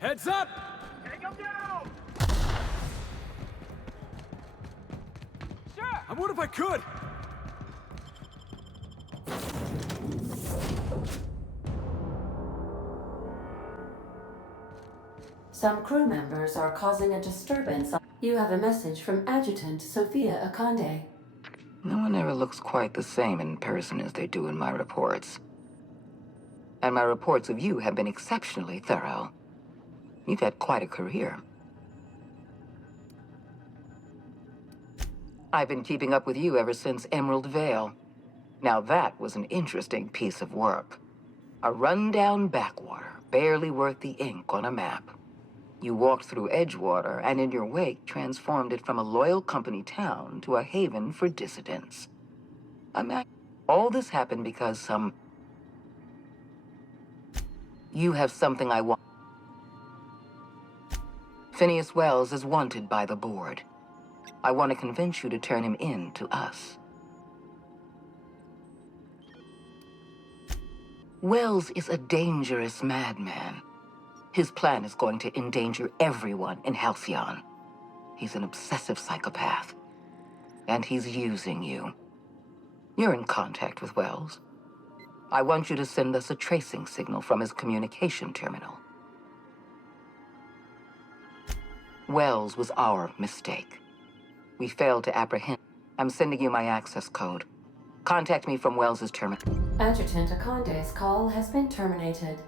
Heads up! Take him down! I would if I could! Some crew members are causing a disturbance. You have a message from Adjutant Sophia Akande. No one ever looks quite the same in person as they do in my reports. And my reports of you have been exceptionally thorough. You've had quite a career. I've been keeping up with you ever since Emerald Vale. Now that was an interesting piece of work. A rundown backwater, barely worth the ink on a map. You walked through Edgewater and in your wake transformed it from a loyal company town to a haven for dissidents. Imagine all this happened because You have something I want. Phineas Wells is wanted by the board. I want to convince you to turn him in to us. Wells is a dangerous madman. His plan is going to endanger everyone in Halcyon. He's an obsessive psychopath. And he's using you. You're in contact with Wells. I want you to send us a tracing signal from his communication terminal. Wells was our mistake. We failed to apprehend. I'm sending you my access code. Contact me from Wells's terminal. Adjutant Akande's call has been terminated.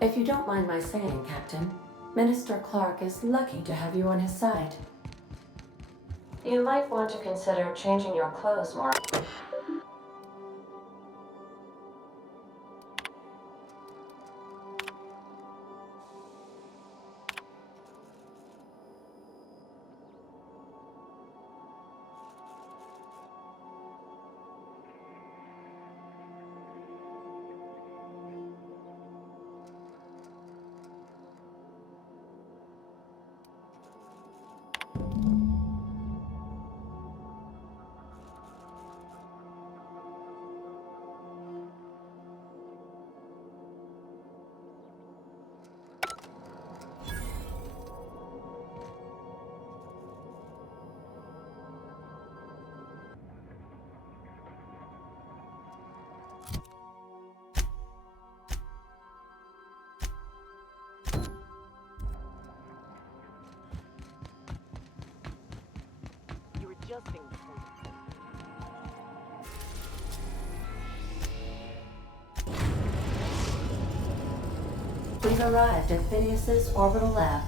If you don't mind my saying, Captain, Minister Clark is lucky to have you on his side. You might want to consider changing your clothes more. We've arrived at Phineas's orbital lab.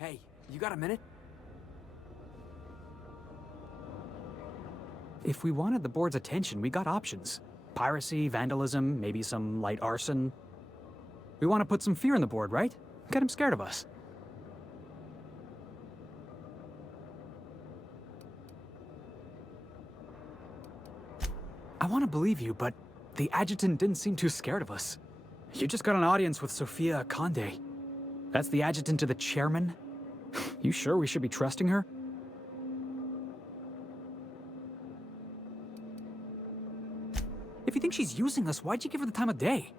Hey, you got a minute? If we wanted the board's attention, we got options. Piracy, vandalism, maybe some light arson. We want to put some fear in the board, right? Get him scared of us. I want to believe you, but the adjutant didn't seem too scared of us. You just got an audience with Sophia Conde. That's the adjutant to the chairman? You sure we should be trusting her? If you think she's using us, why'd you give her the time of day?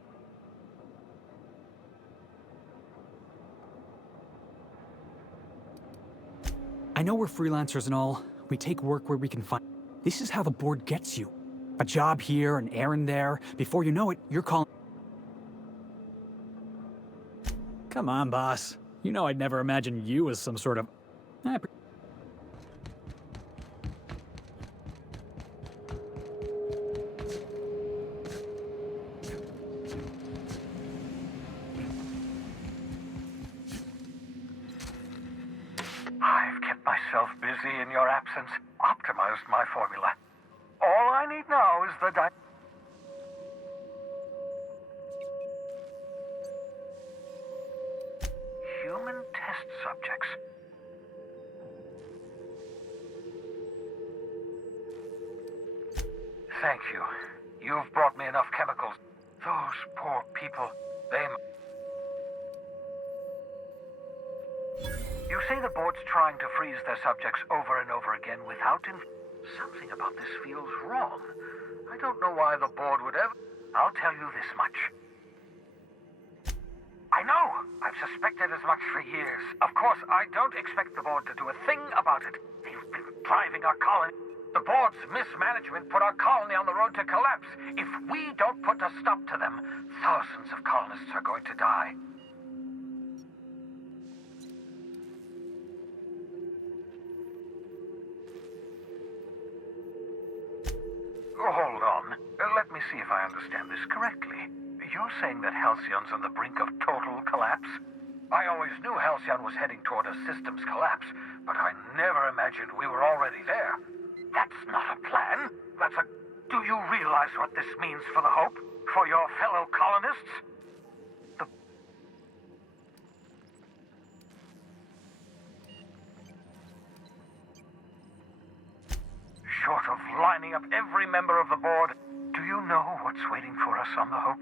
I know we're freelancers and all. We take work where we can find. This is how the board gets you. A job here, an errand there. Before you know it, you're calling. Come on, boss. You know I'd never imagine you as some sort of... I've kept myself busy in your absence, optimized my formula. All I need now is the human test subjects. Thank you. You've brought me enough chemicals. Those poor people, they... You say the board's trying to freeze their subjects over and over again without Something about this feels wrong. I don't know why the board would ever... I'll tell you this much. I know! I've suspected as much for years. Of course, I don't expect the board to do a thing about it. They've been driving our colony. The board's mismanagement put our colony on the road to collapse. If we don't put a stop to them, thousands of colonists are going to die. Hold on. Let me see if I understand this correctly. You're saying that Halcyon's on the brink of total collapse? I always knew Halcyon was heading toward a systems collapse, but I never imagined we were already there. That's not a plan. That's a... Do you realize what this means for the Hope? For your fellow colonists? Short of lining up every member of the board, do you know what's waiting for us on the Hope?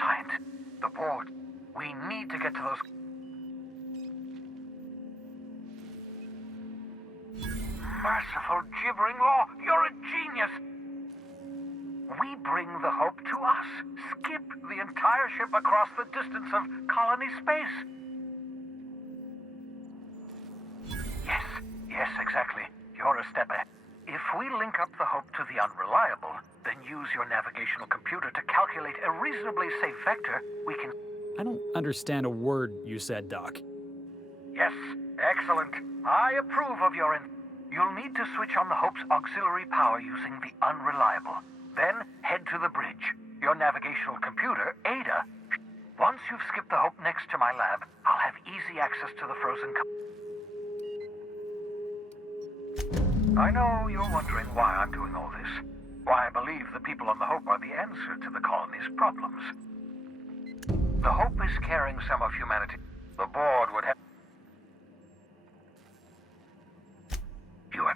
Science, the board. We need to get to those... Merciful gibbering law! You're a genius! We bring the Hope to us. Skip the entire ship across the distance of colony space. Yes, exactly. You're a step ahead. If we link up the Hope to the Unreliable, then use your navigational computer to calculate a reasonably safe vector, we can... I don't understand a word you said, Doc. Yes, excellent. I approve of your... You'll need to switch on the Hope's auxiliary power using the Unreliable. Then head to the bridge. Your navigational computer, Ada... Once you've skipped the Hope next to my lab, I'll have easy access to the frozen... I know you're wondering why I'm doing all this. Why I believe the people on the Hope are the answer to the colony's problems. The Hope is carrying some of humanity. The board would have... You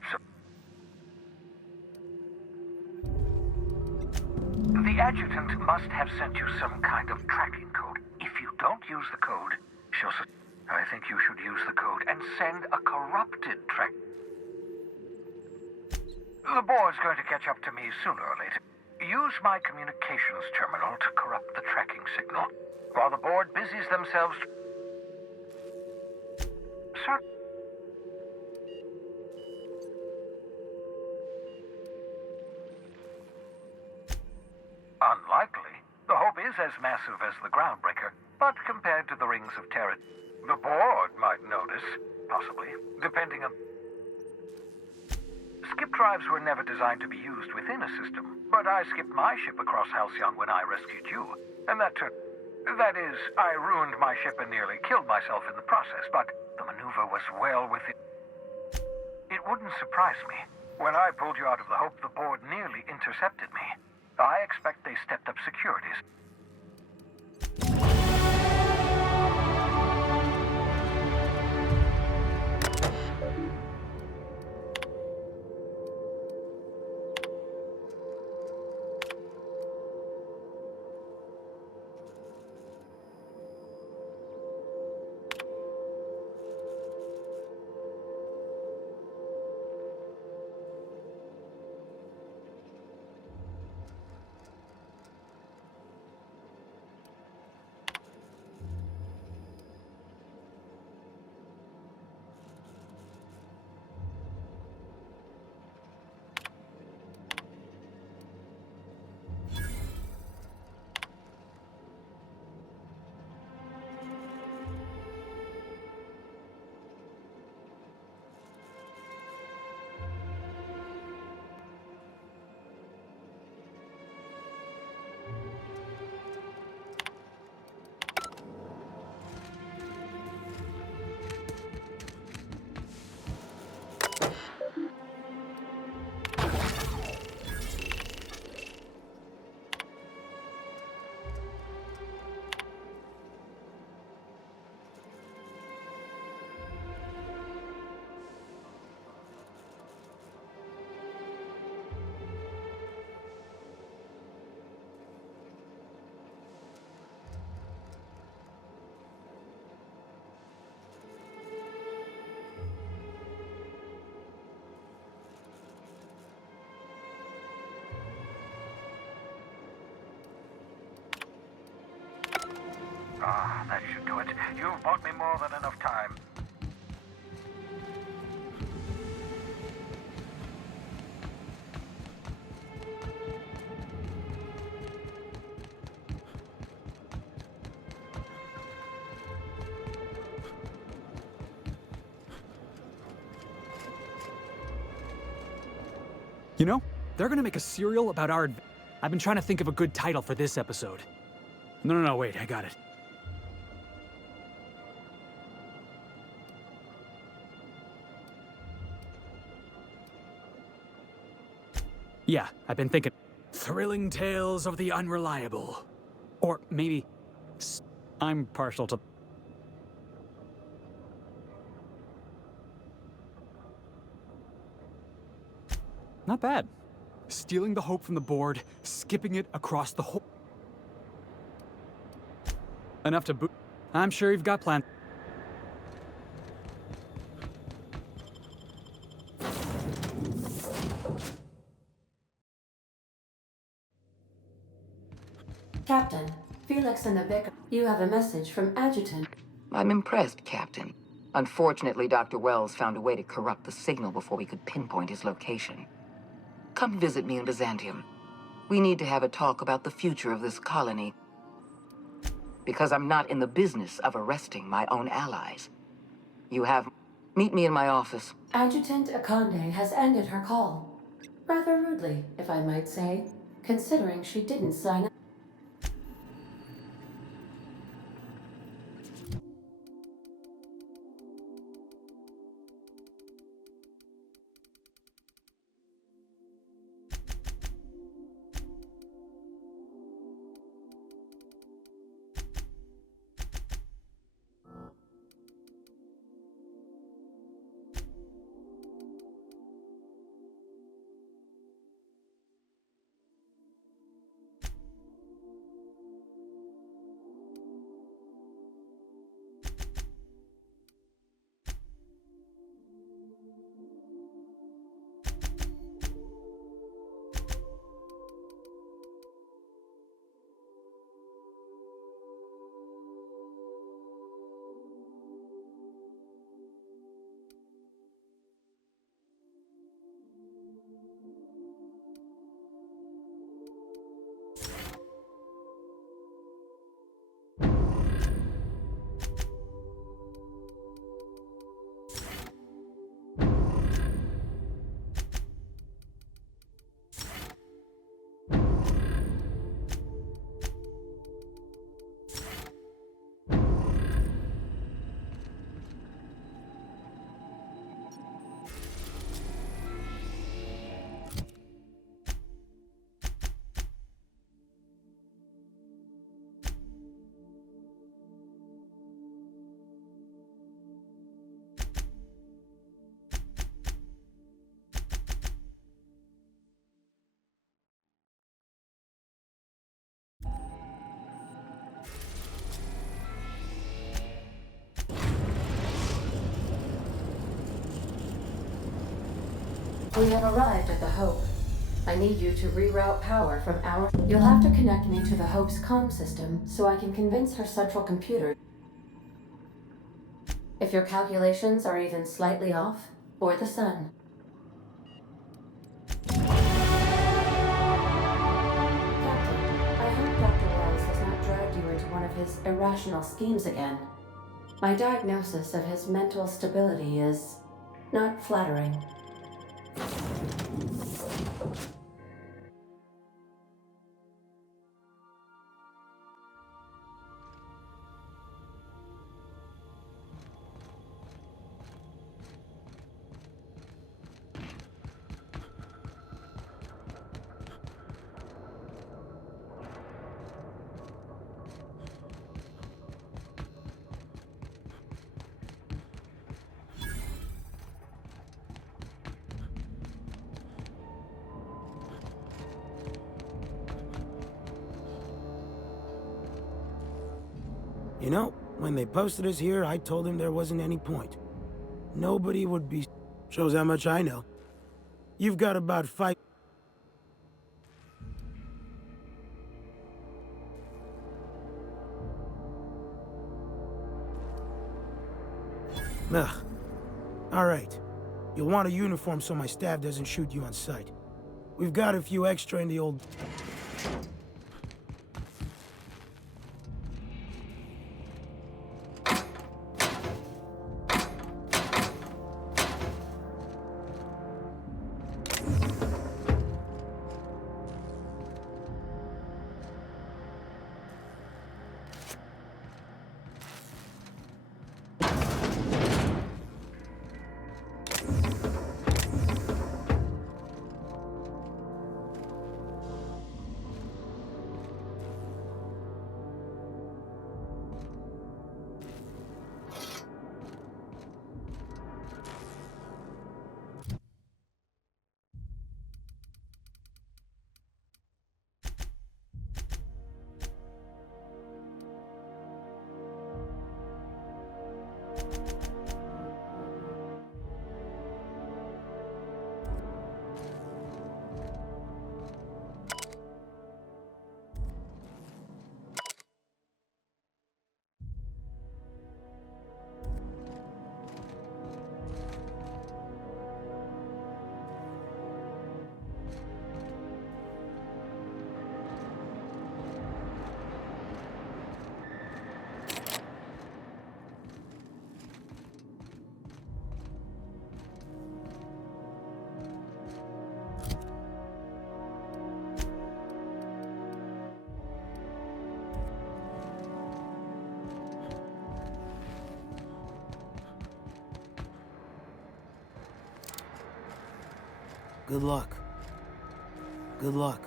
The adjutant must have sent you some kind of tracking code. If you don't use the code, she'll... I think you should use the code and send a corrupted track... The board's going to catch up to me sooner or later. Use my communications terminal to corrupt the tracking signal, while the board busies themselves... Sir... Unlikely. The Hope is as massive as the Groundbreaker, but compared to the Rings of Terra, the board might notice, possibly, depending on... Skip drives were never designed to be used within a system, but I skipped my ship across Halcyon when I rescued you, and that is, I ruined my ship and nearly killed myself in the process, but the maneuver was well within... It wouldn't surprise me. When I pulled you out of the Hope, the board nearly intercepted me. I expect they stepped up securities. Ah, that should do it. You've bought me more than enough time. You know, they're gonna make a serial about our... I've been trying to think of a good title for this episode. No, wait, I got it. Yeah, I've been thinking... Thrilling Tales of the Unreliable. Or maybe... I'm partial to... Not bad. Stealing the hope from the board, skipping it across the whole... Enough to boot... I'm sure you've got plans. Captain, Felix and the Vicar, you have a message from Adjutant. I'm impressed, Captain. Unfortunately, Dr. Wells found a way to corrupt the signal before we could pinpoint his location. Come visit me in Byzantium. We need to have a talk about the future of this colony. Because I'm not in the business of arresting my own allies. You have... Meet me in my office. Adjutant Akande has ended her call. Rather rudely, if I might say, considering she didn't sign up. We have arrived at the Hope. I need you to reroute power from our... You'll have to connect me to the Hope's comm system so I can convince her central computer. If your calculations are even slightly off, or the sun. Captain, I hope Dr. Wells has not dragged you into one of his irrational schemes again. My diagnosis of his mental stability is not flattering. You know, when they posted us here, I told them there wasn't any point. Nobody would be... Shows how much I know. You've got about 5... Ugh. All right. You'll want a uniform so my staff doesn't shoot you on sight. We've got a few extra in the old... Good luck. Good luck.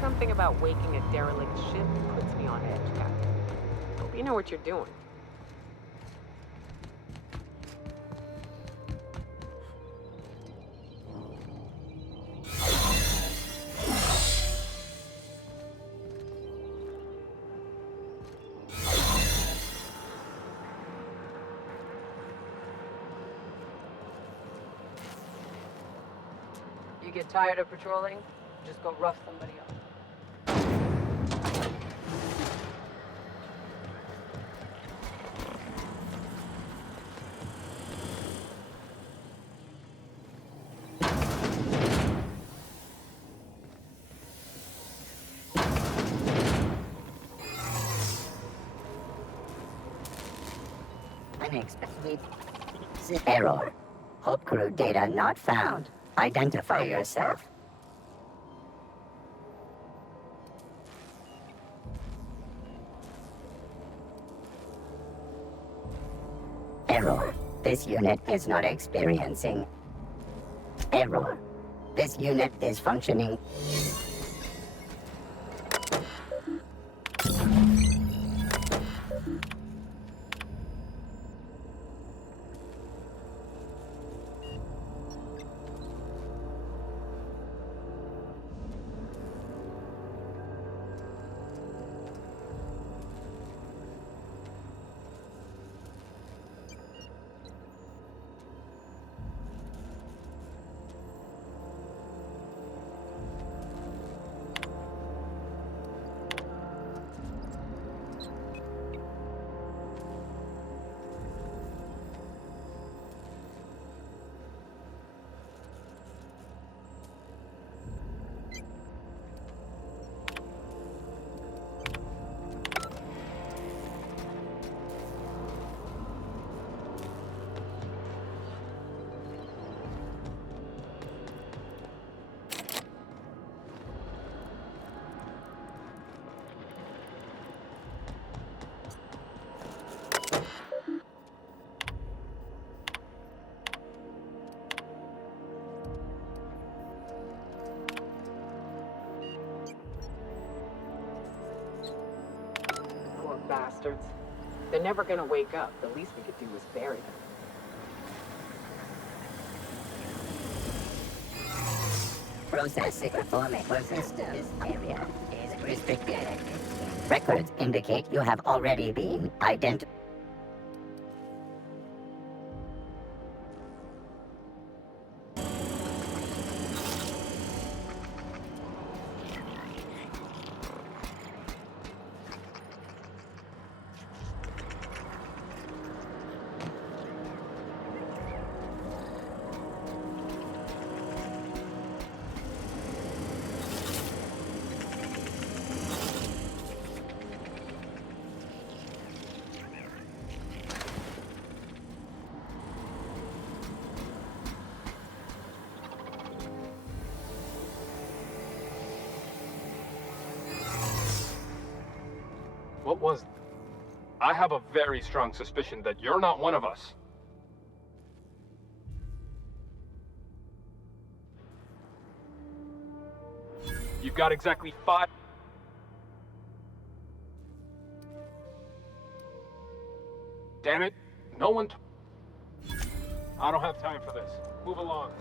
Something about waking a derelict ship puts me on edge, Captain. Hope you know what you're doing. You get tired of patrolling? Just go rough somebody up. Unexpected error. Hub crew data not found. Identify yourself. Error. This unit is not experiencing. Error. This unit is functioning. bastards. They're never gonna wake up. The least we could do is bury them. Processing performing system. This area is restricted. Records indicate you have already been identified. What was... I have a very strong suspicion that you're not one of us. You've got exactly 5... Damn it, no one... I don't have time for this. Move along.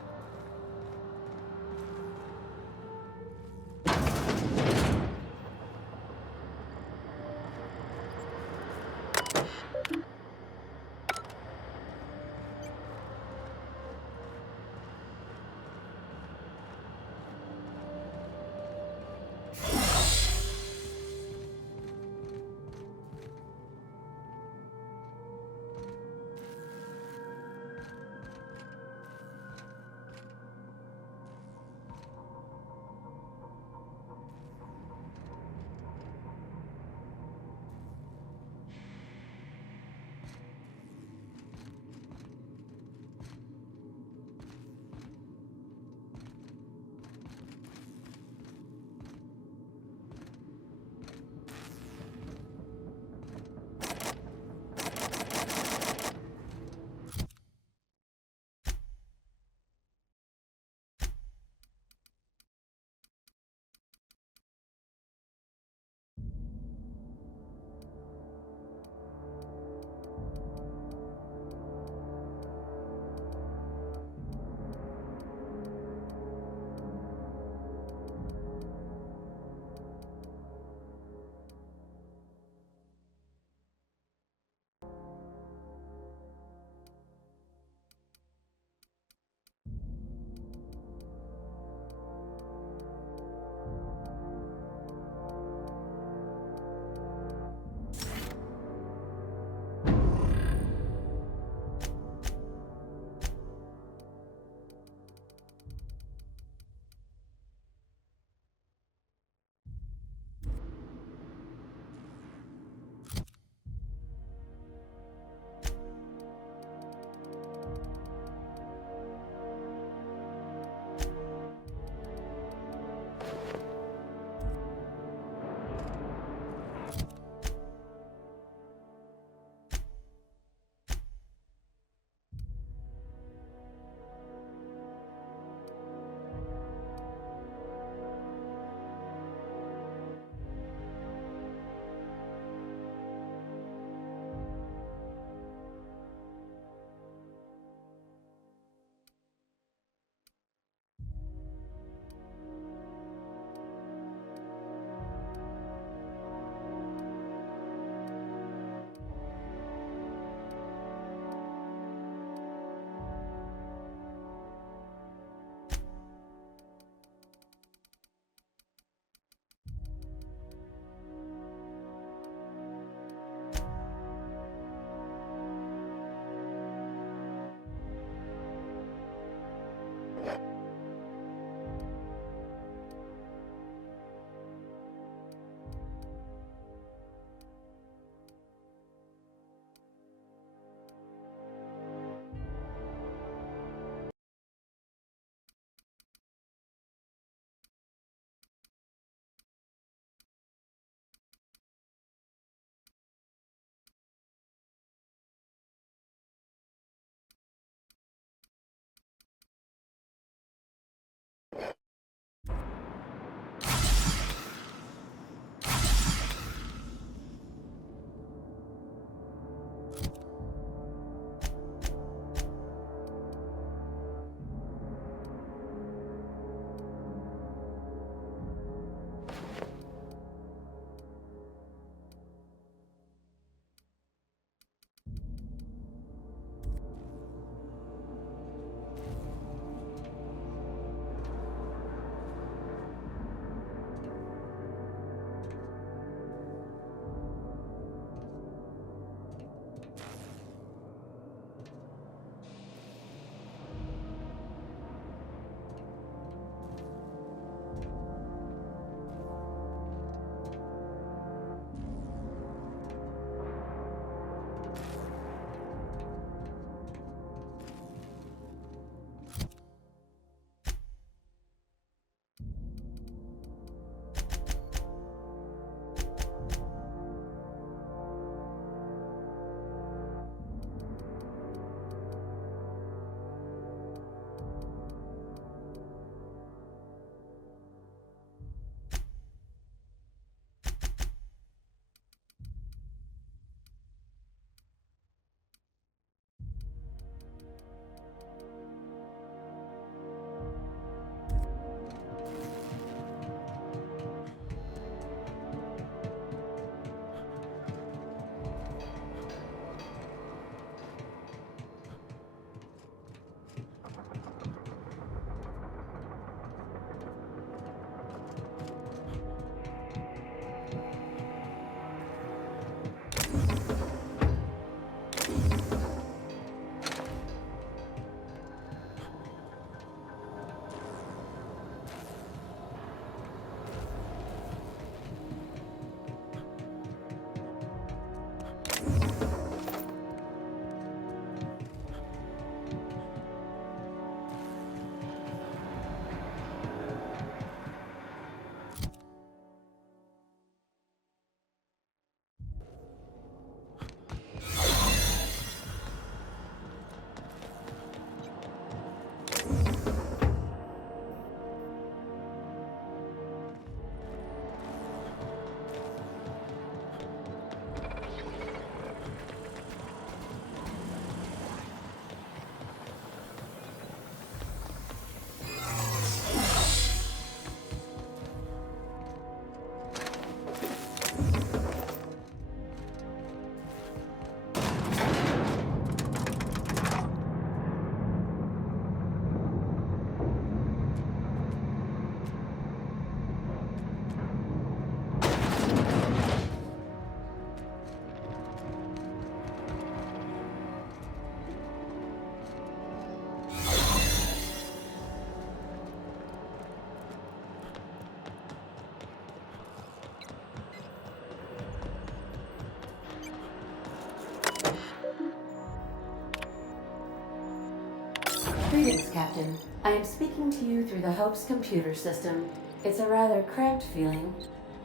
Greetings, Captain. I am speaking to you through the Hope's computer system. It's a rather cramped feeling,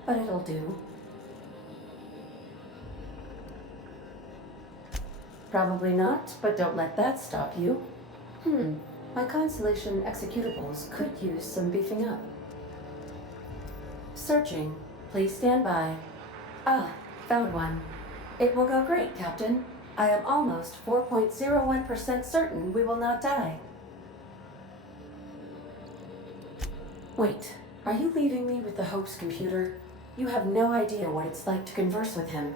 but it'll do. Probably not, but don't let that stop you. My Constellation executables could use some beefing up. Searching. Please stand by. Ah, found one. It will go great, Captain. I am almost 4.01% certain we will not die. Wait, are you leaving me with the Hope's computer? You have no idea what it's like to converse with him.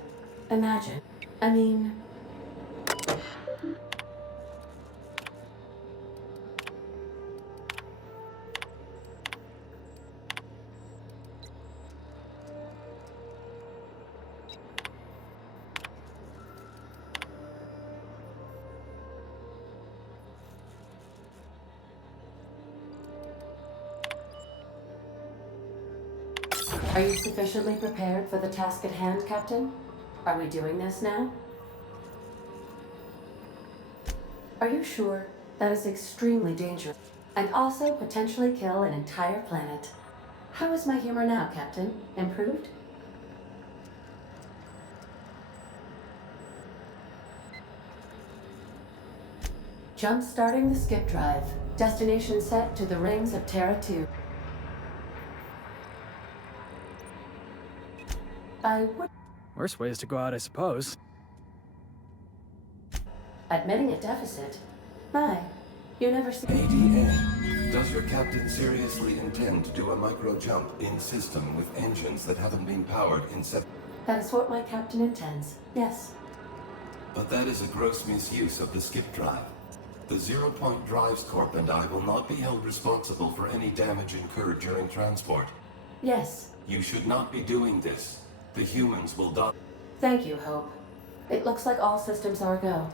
Imagine. I mean... Are you sufficiently prepared for the task at hand, Captain? Are we doing this now? Are you sure? That is extremely dangerous, and also potentially kill an entire planet. How is my humor now, Captain? Improved? Jump-starting the skip drive. Destination set to the rings of Terra 2. I would... Worse ways to go out, I suppose. Admitting a deficit? My, you never see... ADA, does your captain seriously intend to do a micro-jump in-system with engines that haven't been powered in That is what my captain intends, yes. But that is a gross misuse of the skip drive. The Zero Point Drives Corp and I will not be held responsible for any damage incurred during transport. Yes. You should not be doing this. The humans will die. Thank you, Hope. It looks like all systems are go.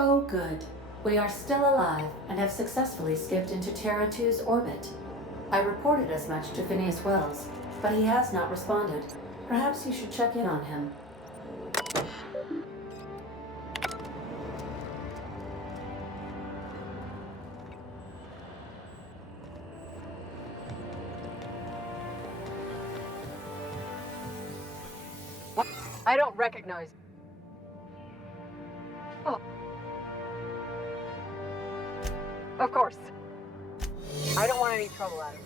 Oh, good. We are still alive and have successfully skipped into Terra 2's orbit. I reported as much to Phineas Wells, but he has not responded. Perhaps you should check in on him. What? I don't recognize. Oh. Of course. I don't want any trouble out of you.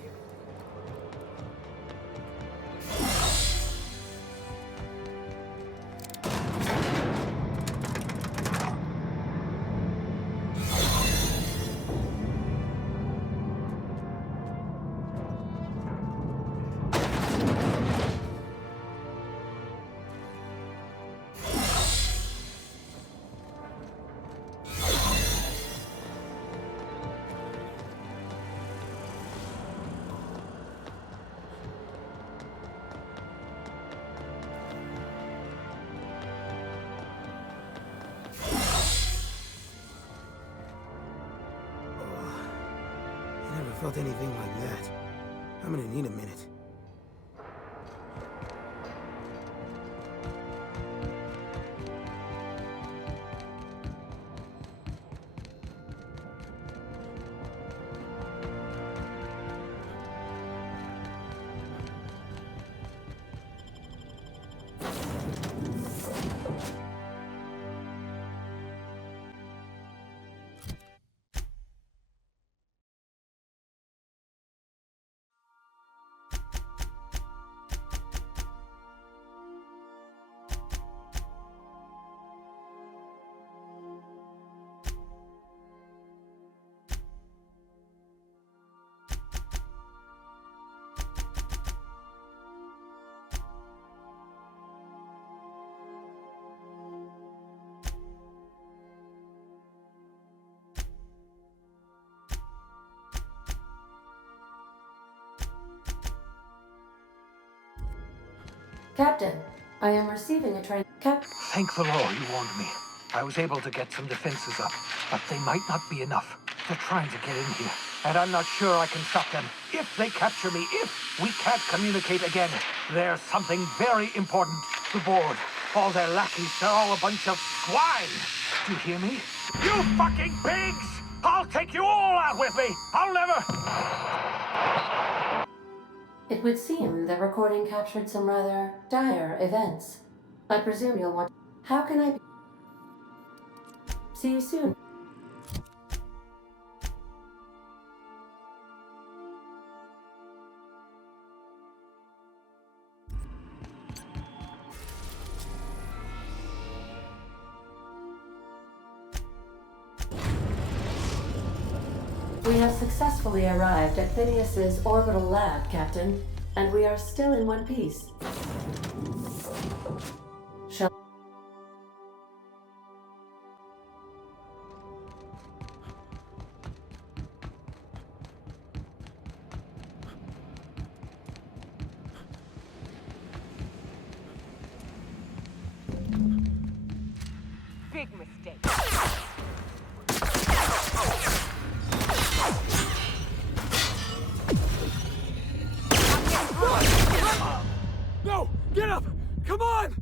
Felt anything like that. I'm gonna need a minute. Captain, I am receiving a Thank the Lord you warned me. I was able to get some defenses up, but they might not be enough. They're trying to get in here, and I'm not sure I can stop them. If they capture me, if we can't communicate again, there's something very important. The board, all their lackeys, they're all a bunch of swine. Do you hear me? You fucking pigs! I'll take you all out with me! I'll never... It would seem the recording captured some rather dire events. I presume you'll want... How can I... See you soon. We have successfully arrived at Phineas's orbital lab, Captain, and we are still in one piece. Shall... Big mistake. No! Get up! Come on!